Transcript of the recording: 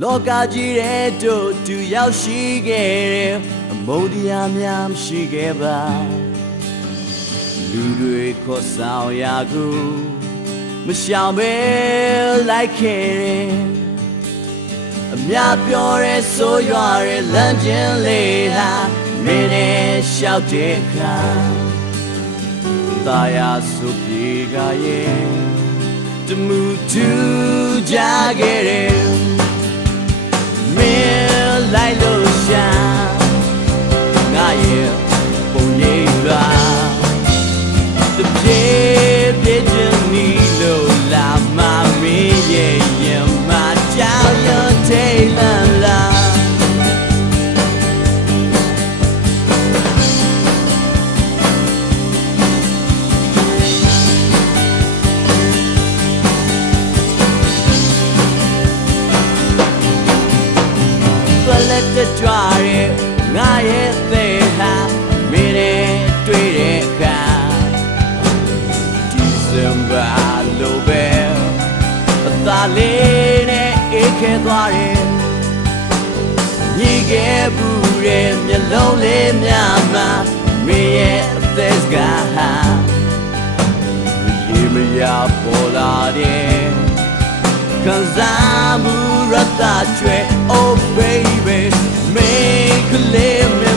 လောကကြီးရဲ့တို့သူရောက်ရှိခဲ့တဲ့အမုန်းတရားများမရှိခဲ့ပါလူတွေခေါ်ဆောင်ရာကိုမရှောင်ပဲလိုက်ခဲ့တယ်အများပြောတဲ့ဆိုရွာတဲ့လမ်းကျင်လေးဟာမင်းနဲ့ရှောက်တဲ့ခါသာယာစုပြေကရဲ့တမှုသူကြခဲ့တယ်မင်းလိုက်လို့ရှာငါရဲ့ပုံရိပ်လာတပြေပြေချင်းနီလို့လာမမင်းရဲ့ရင်မကြောက်ရတဲ့လမ်းလာလက်တကြွရဲငါရဲ့သေးဟာမင်းနဲ့တွေ့တဲ့အခါဒီဇင်ဘာလိုပဲအသာလေးနဲ့အေးခဲသွားတယ်ညီခဲ့ဘူးတဲ့မျက်လုံးလေးများမှာမင်းရဲ့အသက်စကားဟာရေမရပေါ်လာတဲ့ခံစားမှုရတာချွဲ Oh baby make a live